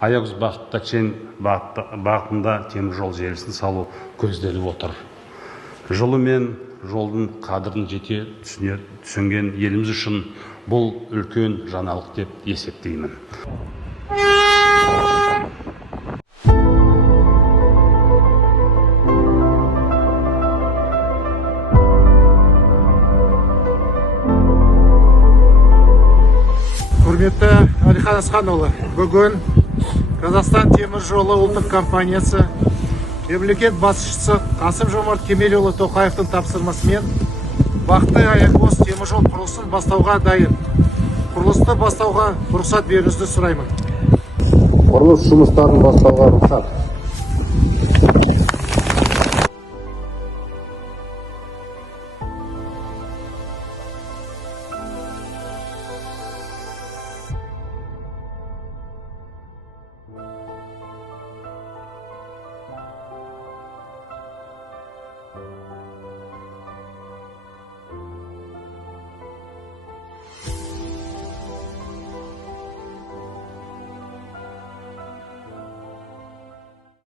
Аягөз Тачен бағытында теміржол желісін салу көзделіп отыр. Жолы мен жолдың қадірін жете түсінген еліміз үшін бұл үлкен жаңалық деп есептеймін. Құрметті Әлихан Асханұлы, бүгін Қазақстан темір жолы ұлттық компаниясы мемлекет басшысы Қасым-Жомарт Кемелұлы Тоқаевтың тапсырмасымен Бақты Аягөз теміржол құрылысын бастауға дайын. Құрылысты бастауға рұқсат беруіңізді сұраймын. Құрылыс жұмыстарын бастауға рұқсат.